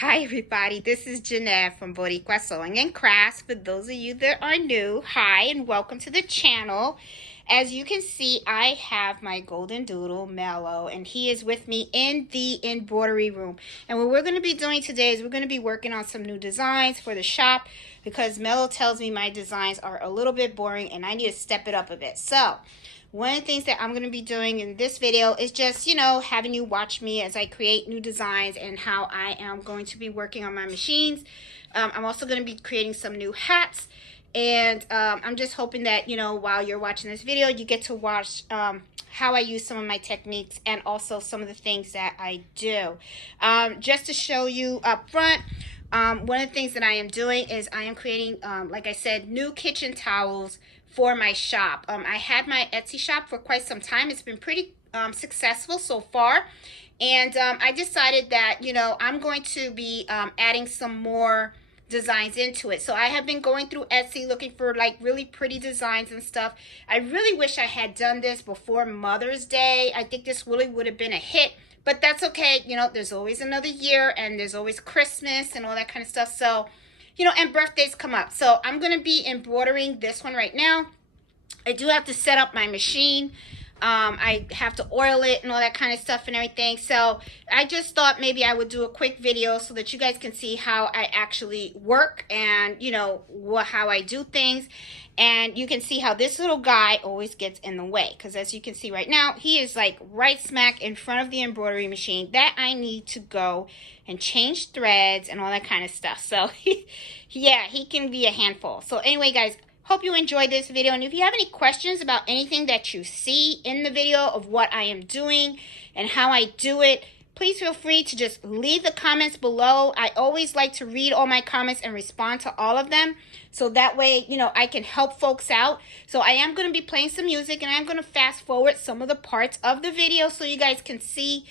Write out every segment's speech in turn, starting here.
Hi everybody, this is Jeanette from Boricua Sewing and Crafts. For those of you that are new, hi and welcome to the channel. As you can see, I have my golden doodle, Mellow, and he is with me in the embroidery room. And what we're going to be doing today is we're going to be working on some new designs for the shop because Mellow tells me my designs are a little bit boring and I need to step it up a bit. So one of the things that I'm going to be doing in this video is just, having you watch me as I create new designs and how I am going to be working on my machines. I'm also going to be creating some new hats. And I'm just hoping that, while you're watching this video, you get to watch how I use some of my techniques and also some of the things that I do. Just to show you up front, one of the things that I am doing is I am creating, like I said, new kitchen towels for my shop. I had my Etsy shop for quite some time. It's been pretty successful so far. And I decided that, I'm going to be adding some more designs into it. So I have been going through Etsy looking for like really pretty designs and stuff. I really wish I had done this before Mother's Day. I think this really would have been a hit. But that's okay. There's always another year and there's always Christmas and all that kind of stuff. So and birthdays come up. So I'm going to be embroidering this one right now. I do have to set up my machine. I have to oil it and all that kind of stuff and everything. So I just thought maybe I would do a quick video so that you guys can see how I actually work and, how I do things. And you can see how this little guy always gets in the way. Because as you can see right now, he is like right smack in front of the embroidery machine that I need to go and change threads and all that kind of stuff. So, yeah, he can be a handful. So anyway, guys, hope you enjoyed this video. And if you have any questions about anything that you see in the video of what I am doing and how I do it, please feel free to just leave the comments below. I always like to read all my comments and respond to all of them. So that way, I can help folks out. So I am going to be playing some music and I'm going to fast forward some of the parts of the video so you guys can see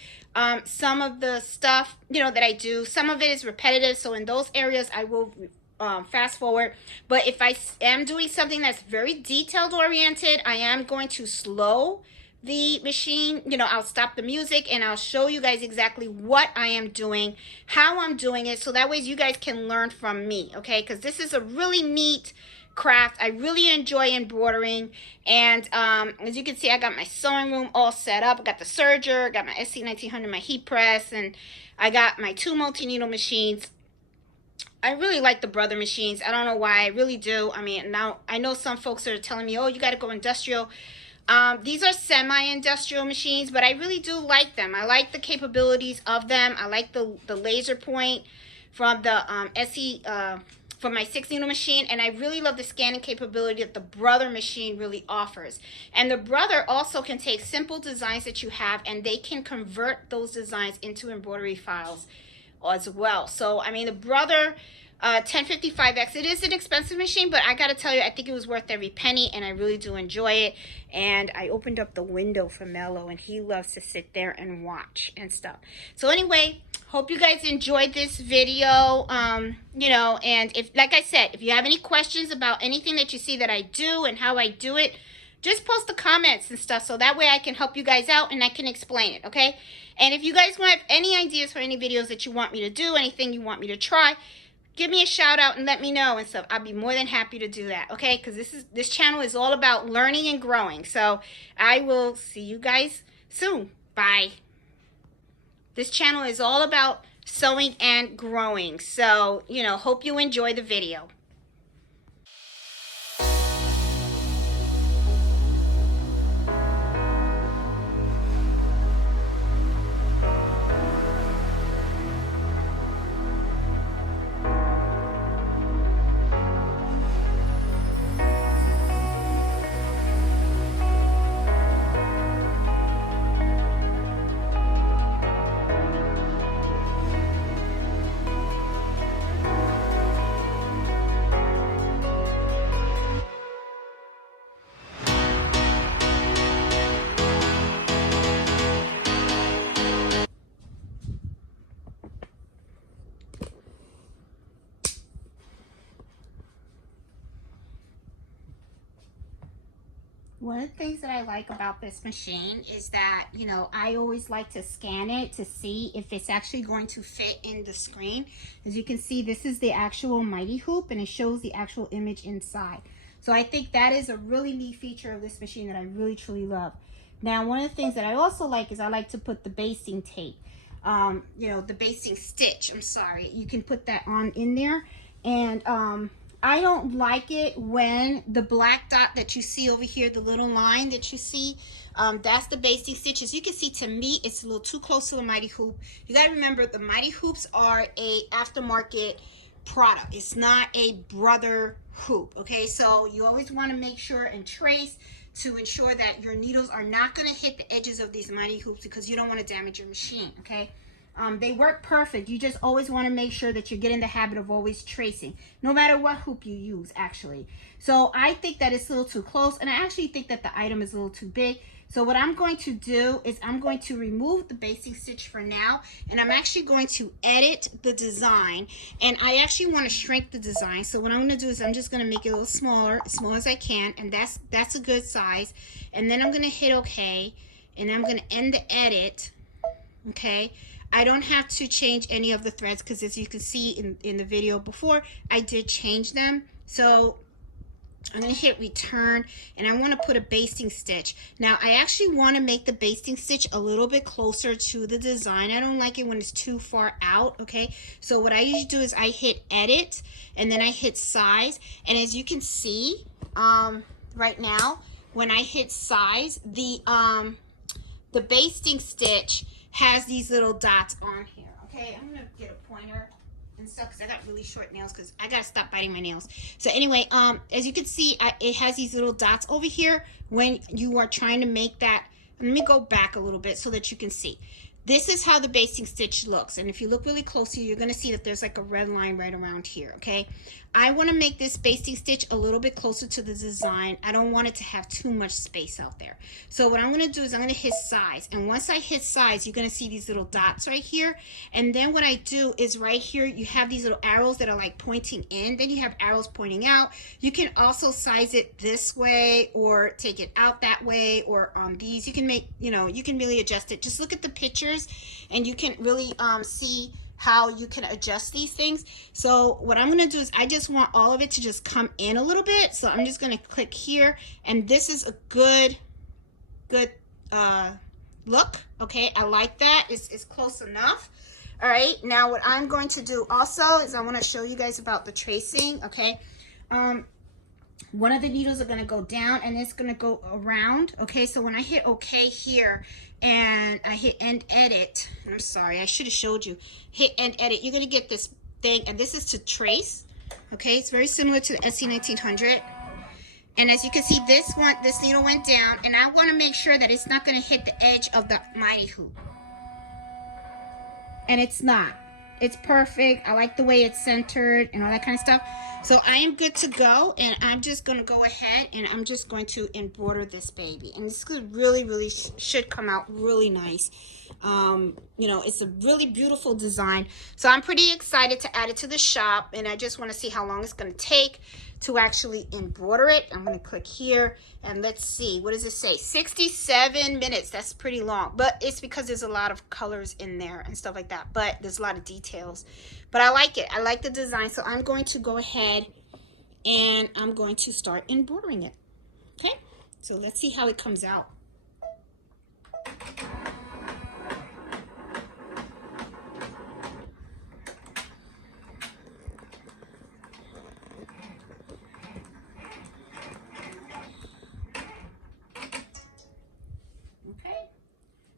some of the stuff, that I do. Some of it is repetitive. So in those areas, I will fast forward. But if I am doing something that's very detailed oriented, I am going to slow the machine. I'll stop the music and I'll show you guys exactly what I am doing, how I'm doing it, so that way you guys can learn from me, okay? Because this is a really neat craft. I really enjoy embroidering. And as you can see, I got my sewing room all set up. I got the serger, got my SC1900, my heat press, and I got my 2 multi-needle machines. I really like the Brother machines. I don't know why. I really do. I mean, now I know some folks are telling me, oh, you got to go industrial. These are semi-industrial machines, but I really do like them. I like the capabilities of them. I like the laser point from the SE from my 6-needle machine, and I really love the scanning capability that the Brother machine really offers. And the Brother also can take simple designs that you have, and they can convert those designs into embroidery files as well. So I mean, the Brother 1055X, it is an expensive machine, but I gotta tell you, I think it was worth every penny, and I really do enjoy it. And I opened up the window for Mello, and he loves to sit there and watch and stuff. So anyway, hope you guys enjoyed this video. And if, like I said, if you have any questions about anything that you see that I do and how I do it, just post the comments and stuff so that way I can help you guys out and I can explain it, okay? And if you guys want any ideas for any videos that you want me to do, anything you want me to try, give me a shout out and let me know and stuff. I'll be more than happy to do that, okay? Because this channel is all about learning and growing. So I will see you guys soon. Bye. This channel is all about sewing and growing. So, hope you enjoy the video. One of the things that I like about this machine is that, you know, I always like to scan it to see if it's actually going to fit in the screen. As you can see, this is the actual Mighty Hoop, and it shows the actual image inside. So I think that is a really neat feature of this machine that I really truly love. Now, one of the things that I also like is I like to put the basting tape, you know, the basting stitch, I'm sorry. You can put that on in there. And I don't like it when the black dot that you see over here, the little line that you see, that's the basting stitch. As you can see, to me, it's a little too close to the Mighty Hoop. You gotta remember, the Mighty Hoops are a aftermarket product. It's not a brother hoop, okay? So you always want to make sure and trace to ensure that your needles are not going to hit the edges of these Mighty Hoops, because you don't want to damage your machine, okay? They work perfect. You just always want to make sure that you get in the habit of always tracing, no matter what hoop you use, actually. So I think that it's a little too close, and I actually think that the item is a little too big. So what I'm going to do is I'm going to remove the basting stitch for now, and I'm actually going to edit the design, and I actually want to shrink the design. So what I'm going to do is I'm just going to make it a little smaller, as small as I can, and that's a good size. And then I'm going to hit OK, and I'm going to end the edit, okay? I don't have to change any of the threads, because as you can see in the video before, I did change them. So I'm going to hit return, and I want to put a basting stitch. Now, I actually want to make the basting stitch a little bit closer to the design. I don't like it when it's too far out, okay? So what I usually do is I hit edit, and then I hit size. And as you can see right now, when I hit size, the basting stitch has these little dots on here, okay? I'm going to get a pointer and stuff, because I got really short nails, because I gotta stop biting my nails. So anyway, as you can see, it has these little dots over here when you are trying to make that. Let me go back a little bit so that you can see. This is how the basting stitch looks, and if you look really closely, you're going to see that there's like a red line right around here, okay? I want to make this basting stitch a little bit closer to the design. I don't want it to have too much space out there. So what I'm going to do is I'm going to hit size, and once I hit size, you're going to see these little dots right here. And then what I do is right here, you have these little arrows that are like pointing in, then you have arrows pointing out. You can also size it this way or take it out that way, or on these. You can make, you know, you can really adjust it. Just look at the pictures, and you can really see how you can adjust these things. So what I'm going to do is I just want all of it to just come in a little bit. So I'm just going to click here, and this is a good look. Okay, I like that. It's close enough. All right, now what I'm going to do also is I want to show you guys about the tracing. Okay, one of the needles are going to go down, and it's going to go around. Okay, so when I hit OK here and I hit end edit, I'm sorry, I should have showed you, hit end edit, you're going to get this thing, and this is to trace. Okay, it's very similar to the SC1900. And as you can see, this needle went down, and I want to make sure that it's not going to hit the edge of the Mighty Hoop. And it's not. It's perfect. I like the way it's centered and all that kind of stuff. So I am good to go, and I'm just going to go ahead and I'm just going to embroider this baby. And this could really should come out really nice. You know, it's a really beautiful design. So I'm pretty excited to add it to the shop, and I just want to see how long it's going to take to actually embroider it. I'm going to click here, and let's see, what does it say? 67 minutes. That's pretty long, but it's because there's a lot of colors in there and stuff like that, but there's a lot of details. But I like it. I like the design. So I'm going to go ahead and I'm going to start embroidering it. Okay, so let's see how it comes out.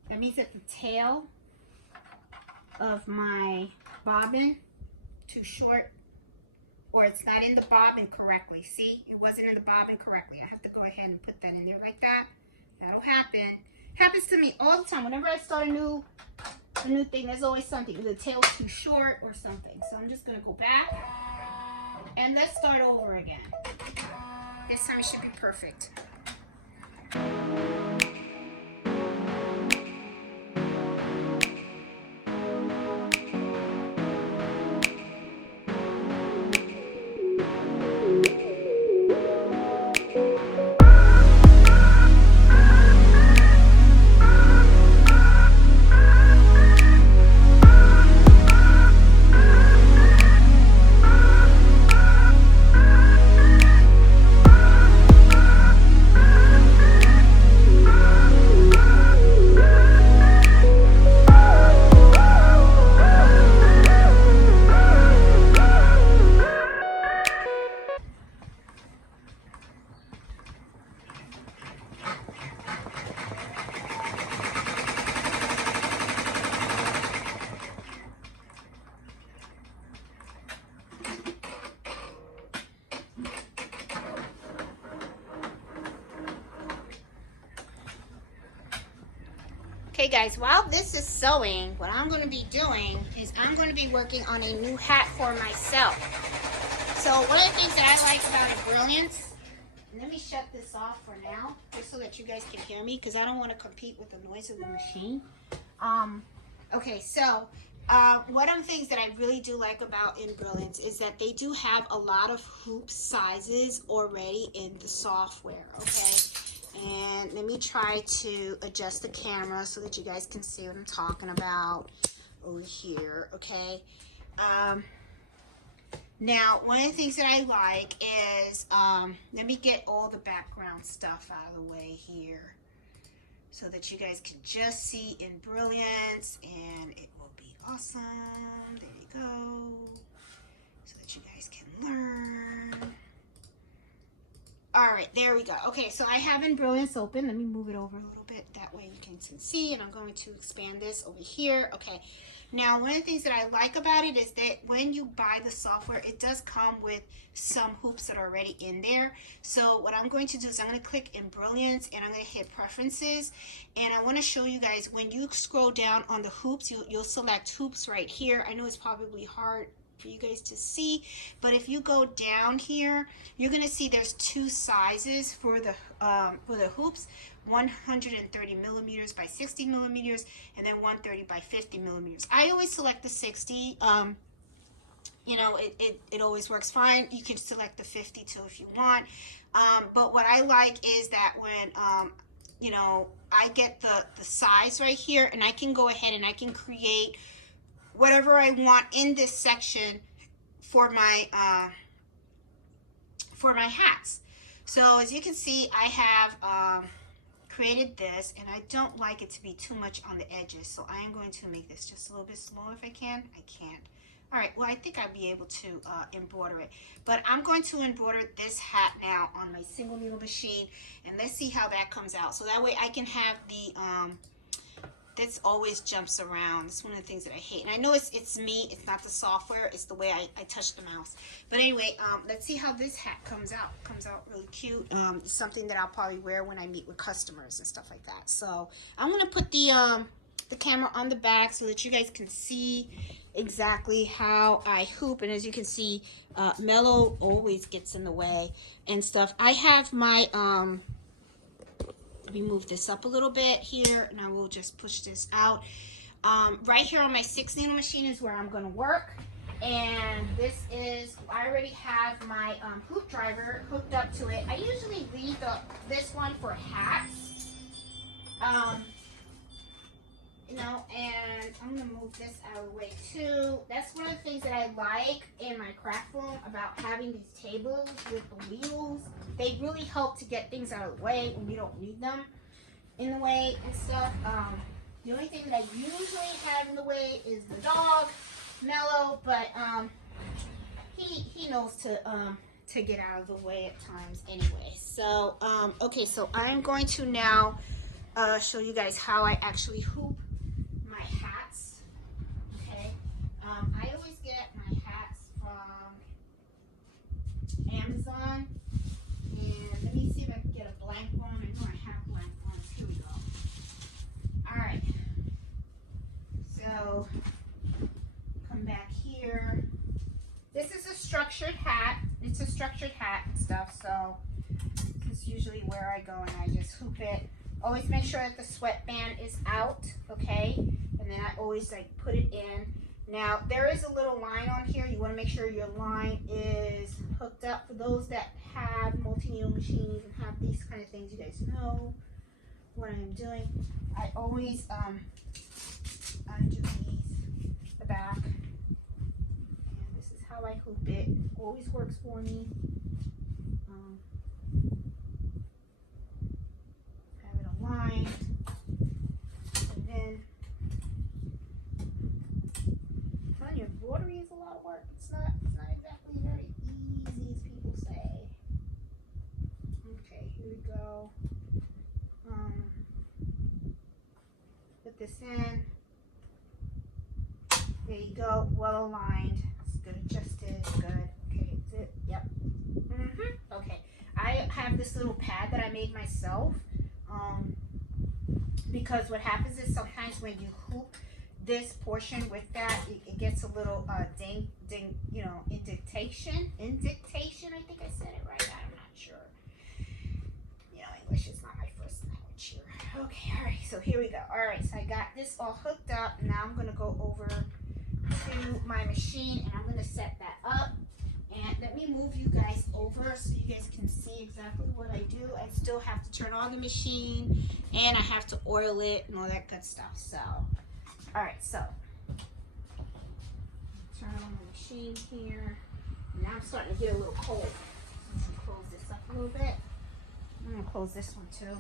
That means that the tail of my bobbin too short, or it's not in the bobbin correctly. See, it wasn't in the bobbin correctly. I have to go ahead and put that in there like that. That'll happen. Happens to me all the time. Whenever I start a new thing, there's always something. The tail's too short or something. So I'm just gonna go back and let's start over again. This time it should be perfect. Okay guys, while this is sewing, what I'm going to be doing is I'm going to be working on a new hat for myself. So one of the things that I like about Embrilliance, let me shut this off for now, just so that you guys can hear me, because I don't want to compete with the noise of the machine. Okay, so one of the things that I really do like about Embrilliance is that they do have a lot of hoop sizes already in the software, okay? And let me try to adjust the camera so that you guys can see what I'm talking about over here, okay? Now, one of the things that I like is, let me get all the background stuff out of the way here so that you guys can just see Embrilliance, and it will be awesome. There you go. So that you guys can learn. All right, there we go. Okay, so I have Embrilliance open. Let me move it over a little bit. That way you can see, and I'm going to expand this over here. Okay, now one of the things that I like about it is that when you buy the software, it does come with some hoops that are already in there. So what I'm going to do is I'm going to click Embrilliance, and I'm going to hit Preferences. And I want to show you guys, when you scroll down on the hoops, you'll select hoops right here. I know it's probably hard for you guys to see, but if you go down here, you're gonna see there's two sizes for the hoops, 130 millimeters by 60 millimeters, and then 130 by 50 millimeters. I always select the 60. You know, it always works fine. You can select the 50 too if you want, but what I like is that when you know, I get the size right here, and I can go ahead and I can create whatever I want in this section for my hats. So as you can see, I have created this, and I don't like it to be too much on the edges, so I am going to make this just a little bit smaller if I can. I can't. All right, well, I think I'll be able to embroider it, but I'm going to embroider this hat now on my single needle machine, and let's see how that comes out. So that way I can have the this always jumps around. It's one of the things that I hate. And I know it's me, it's not the software, it's the way I touch the mouse. But anyway, let's see how this hat comes out. It comes out really cute. It's something that I'll probably wear when I meet with customers and stuff like that. So I'm gonna put the camera on the back so that you guys can see exactly how I hoop. And as you can see, Mellow always gets in the way and stuff. I have my let me move this up a little bit here, and I will just push this out. Right here on my 6 needle machine is where I'm going to work, and this is, I already have my hoop driver hooked up to it. I usually leave this one for hats, you know, and I'm going to move this out of the way too. That's one of the things that I like in my craft room about having these tables with the wheels. They really help to get things out of the way when you don't need them in the way and stuff. The only thing that I usually have in the way is the dog, Mellow, but he knows to get out of the way at times anyway. So okay, so I'm going to now show you guys how I actually hoop my hats. Okay, I always get my hats from Amazon, and let me see if I can get a blank one. I know I have blank ones. Here we go. All right, so come back here. This is a structured hat. It's a structured hat and stuff, so this is usually where I go and I just hoop it. Always make sure that the sweatband is out, okay? And then I always like put it in. Now there is a little line on here. You want to make sure your line is hooked up. For those that have multi-needle machines and have these kind of things, you guys know what I'm doing. I always undo these, the back, and this is how I hoop it. Always works for me. Have it aligned, and then embroidery is a lot of work. It's not exactly very easy as people say. Okay, here we go. Put this in. There you go. Well aligned. It's good adjusted. Good. Okay, that's it. Yep. Okay. I have this little pad that I made myself. because what happens is sometimes when you hoop this portion with that, it gets a little ding, you know, indentation. I think I said it right. I'm not sure. You know, English is not my first language here. Okay, all right, so here we go. All right, so I got this all hooked up. Now I'm gonna go over to my machine and I'm gonna set that up. And let me move you guys over so you guys can see exactly what I do. I still have to turn on the machine and I have to oil it and all that good stuff. So, all right, so turn on the machine here. Now I'm starting to get a little cold. I'm gonna close this up a little bit. I'm gonna close this one too.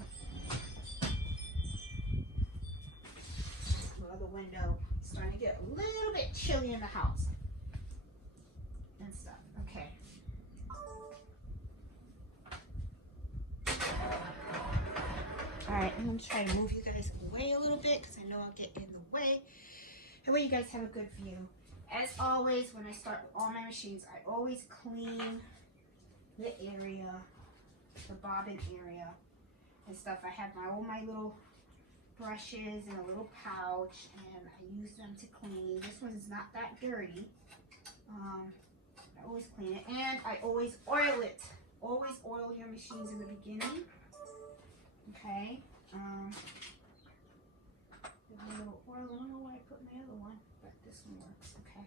The other window. It's starting to get a little bit chilly in the house and stuff. Okay. All right, I'm gonna try to move you guys away a little bit because I know I'll get in the way. That way you guys have a good view. As always, when I start with all my machines, I always clean the area, the bobbin area and stuff. I have all my little brushes in a little pouch and I use them to clean. This one is not that dirty. I always clean it and I always oil it. Always oil your machines in the beginning. Okay. A little oil. I don't know where I put my other one, but this one works. Okay.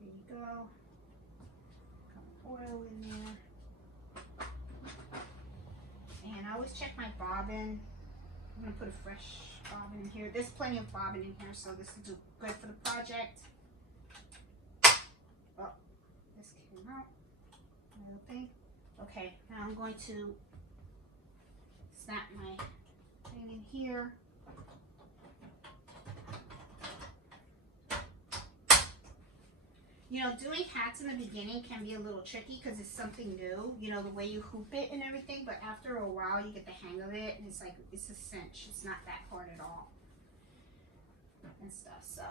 There you go. Got oil in there. And I always check my bobbin. I'm gonna put a fresh bobbin in here. There's plenty of bobbin in here, so this will do good for the project. Oh, this came out. Another thing. Okay, now I'm going to snap my thing in here. You know, doing hats in the beginning can be a little tricky because it's something new, you know, the way you hoop it and everything, but after a while you get the hang of it and it's like, it's a cinch. It's not that hard at all and stuff. So,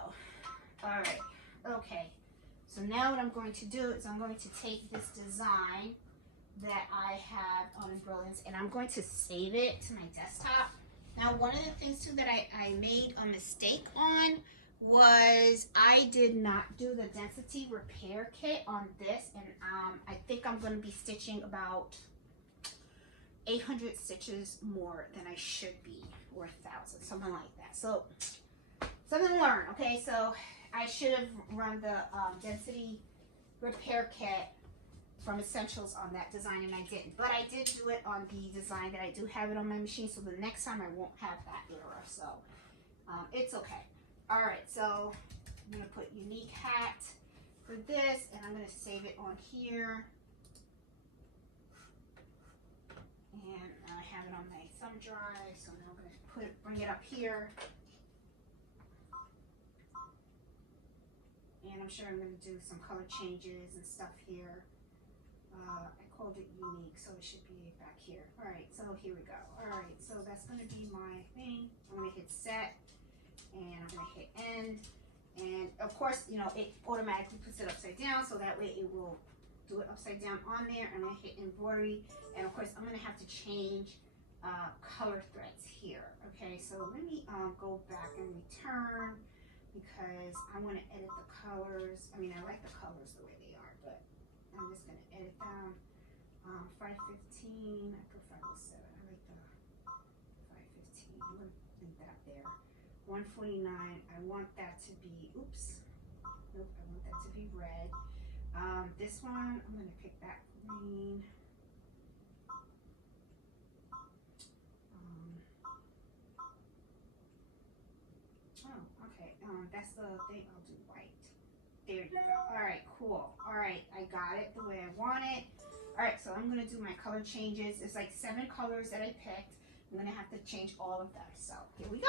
all right, okay. So now what I'm going to do is I'm going to take this design that I have on Embroidery and I'm going to save it to my desktop. Now, one of the things too that I made a mistake on was I did not do the density repair kit on this, and I think I'm going to be stitching about 800 stitches more than I should be, or 1,000, something like that. So something to learn. Okay, so I should have run the density repair kit from Essentials on that design, and I didn't, but I did do it on the design that I do have it on my machine, so the next time I won't have that error, so it's okay. All right, so I'm gonna put unique hat for this, and I'm gonna save it on here. And I have it on my thumb drive, so now I'm gonna bring it up here. And I'm sure I'm gonna do some color changes and stuff here. I called it unique, so it should be back here. All right, so here we go. All right, so that's gonna be my thing. I'm gonna hit set. And I'm going to hit end, and of course, you know, it automatically puts it upside down, so that way it will do it upside down on there. I'm going to hit embroidery, and of course I'm going to have to change color threads here. Okay, so let me go back and return because I want to edit the colors. I mean, I like the colors the way they are, but I'm just going to edit them. 515, I put 507. I like the 515. I'm going to leave that there. 149, I want that to be, oops, nope, I want that to be red. This one, I'm going to pick that green. Oh, okay, that's the thing, I'll do white. There you go. All right, cool. All right, I got it the way I want it. All right, so I'm going to do my color changes. It's like 7 colors that I picked. I'm going to have to change all of them. So here we go.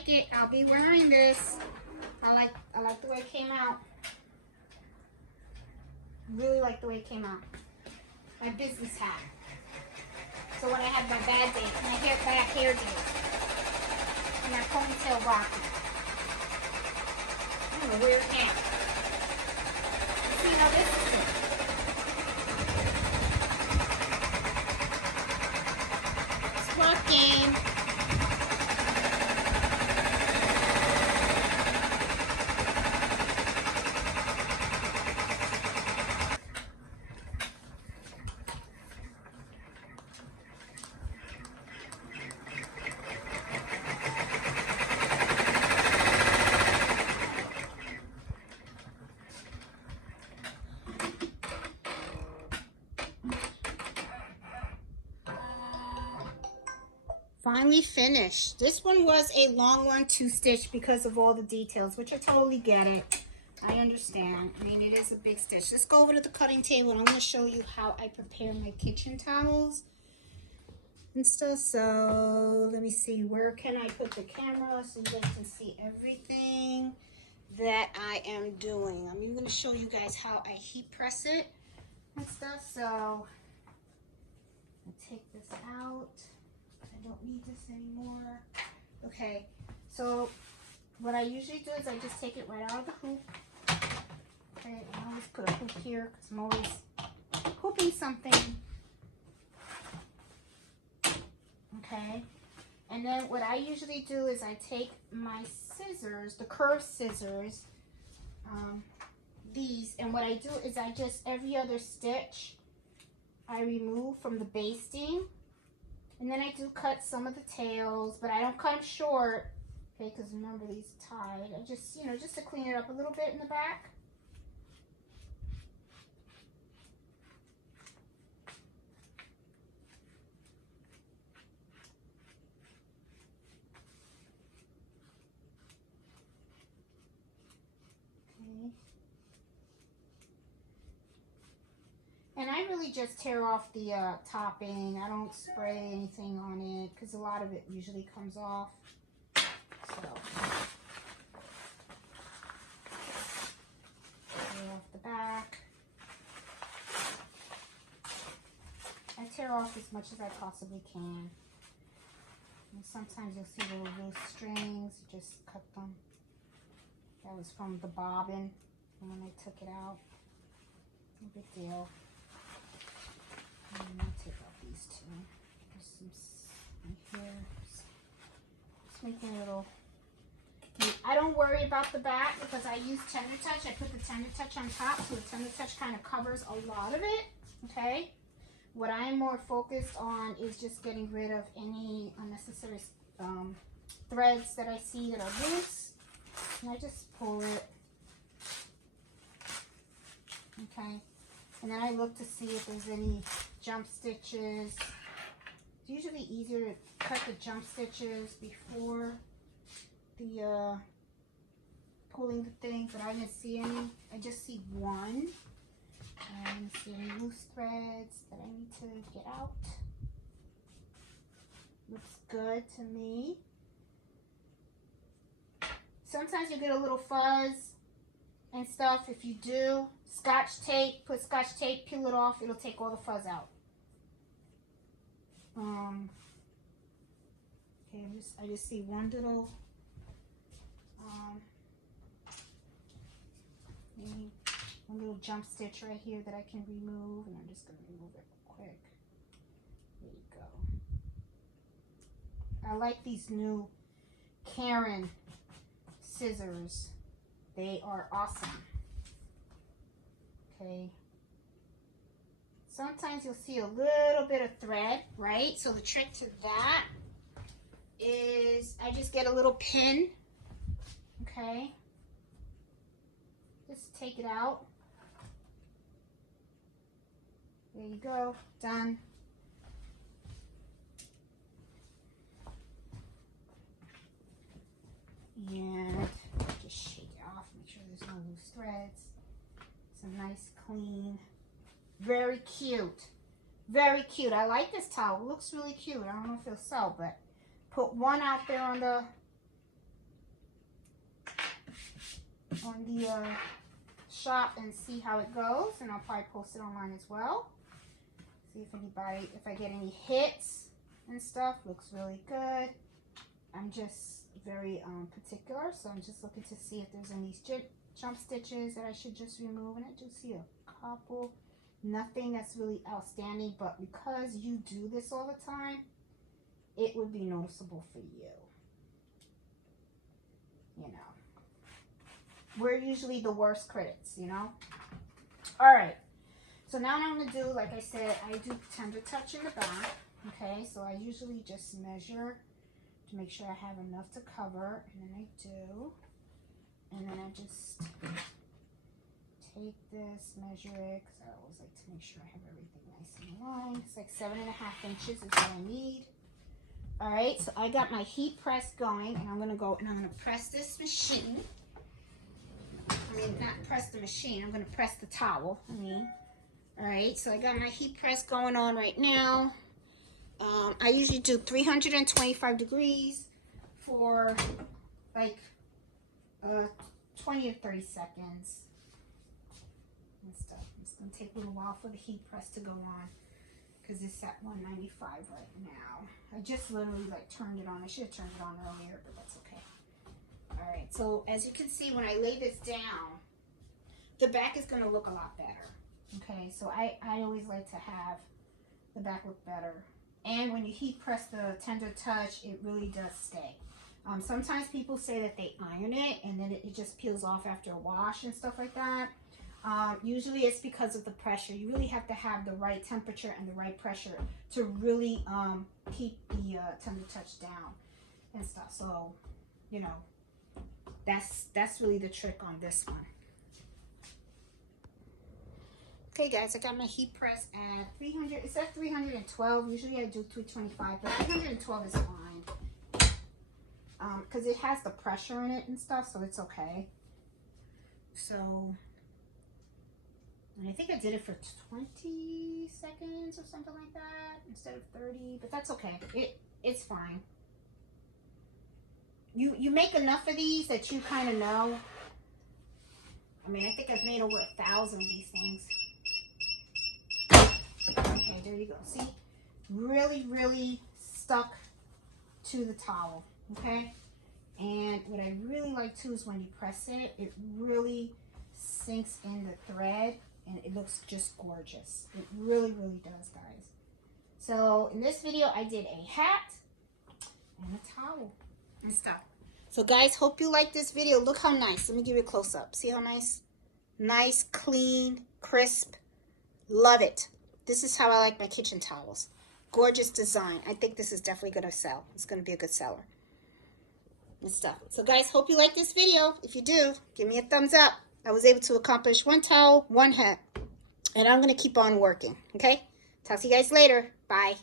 like it. I'll be wearing this. I like the way it came out. Really like the way it came out. My business hat. So when I have my bad day, my bad hair day, and my ponytail rocking. I'm gonna wear it now. See how this is it. It's working. Finally finished. This one was a long one to stitch because of all the details, which I totally get it. I understand. I mean, it is a big stitch. Let's go over to the cutting table and I'm going to show you how I prepare my kitchen towels and stuff. So let me see, where can I put the camera so you guys can see everything that I am doing. I'm even going to show you guys how I heat press it and stuff. So I'll take this out. I don't need this anymore. Okay, so what I usually do is I just take it right out of the hoop. Okay, I always put a hoop here because I'm always hooping something. Okay, and then what I usually do is I take my scissors, the curved scissors, these, and what I do is I just, every other stitch, I remove from the basting. And then I do cut some of the tails, but I don't cut them short, okay, because remember these are tied. I just, you know, just to clean it up a little bit in the back. Okay. And I really just tear off the topping. I don't spray anything on it because a lot of it usually comes off. So, tear off the back. I tear off as much as I possibly can. And sometimes you'll see little loose strings. You just cut them. That was from the bobbin when I took it out. No big deal. And I'll take off these two. There's some here. Just making a little. I don't worry about the back because I use Tender Touch. I put the Tender Touch on top, so the Tender Touch kind of covers a lot of it. Okay. What I am more focused on is just getting rid of any unnecessary threads that I see that are loose. And I just pull it. Okay. And then I look to see if there's any jump stitches. It's usually easier to cut the jump stitches before the pulling the thing, but I didn't see any. I just see one. I didn't see any loose threads that I need to get out. Looks good to me. Sometimes you get a little fuzz and stuff. If you do, Scotch tape, put Scotch tape, peel it off, it'll take all the fuzz out. Okay, I just see one little, maybe one little jump stitch right here that I can remove, and I'm just going to remove it quick. There you go. I like these new Karen scissors. They are awesome. Okay. Sometimes you'll see a little bit of thread, right? So the trick to that is I just get a little pin, okay? Just take it out. There you go, done. And just shake it off, make sure there's no loose threads. It's a nice, clean, very cute. Very cute. I like this towel. It looks really cute. I don't know if it'll sell, but put one out there on the on the shop and see how it goes, and I'll probably post it online as well. See if I get any hits and stuff. Looks really good. I'm just very particular, so I'm just looking to see if there's any jump stitches that I should just remove, and I do see a couple. Nothing that's really outstanding, but because you do this all the time, it would be noticeable for you. You know, we're usually the worst critics, you know. All right, so now what I'm going to do, like I said, I do tender touch in the back. Okay, so I usually just measure to make sure I have enough to cover, and then I do, and then I just take this, measure it, because I always like to make sure I have everything nice and aligned. It's like 7.5 inches is what I need. All right, so I got my heat press going, and I'm going to go and I'm going to press this machine. I mean, not press the machine, I'm going to press the towel. All right, so I got my heat press going on right now. I usually do 325 degrees for like 20 or 30 seconds and stuff. It's going to take a little while for the heat press to go on because it's at 195 right now. I just literally like turned it on. I should have turned it on earlier, but that's okay. All right, so as you can see, when I lay this down, the back is going to look a lot better. Okay, so I always like to have the back look better. And when you heat press the tender touch, it really does stay. Sometimes people say that they iron it and then it just peels off after a wash and stuff like that. Usually it's because of the pressure. You really have to have the right temperature and the right pressure to really keep the tender touch down and stuff. So, you know, that's really the trick on this one. Okay guys, I got my heat press at 300. It's at 312. Usually I do 225, but 312 is fine. Because it has the pressure in it and stuff, so it's okay. So, and I think I did it for 20 seconds or something like that instead of 30, but that's okay. It's fine. You make enough of these that you kind of know. I mean, I think I've made over 1,000 of these things. Okay, there you go. See, really, really stuck to the towel, okay? And what I really like too is when you press it, it really sinks in the thread and it looks just gorgeous. It really, really does, guys. So in this video, I did a hat and a towel and stuff. So guys, hope you like this video. Look how nice. Let me give you a close-up. See how nice? Nice, clean, crisp. Love it. This is how I like my kitchen towels. Gorgeous design. I think this is definitely going to sell. It's going to be a good seller and stuff. So guys, hope you like this video. If you do, give me a thumbs up. I was able to accomplish one towel, one hat, and I'm going to keep on working. Okay? Talk to you guys later. Bye.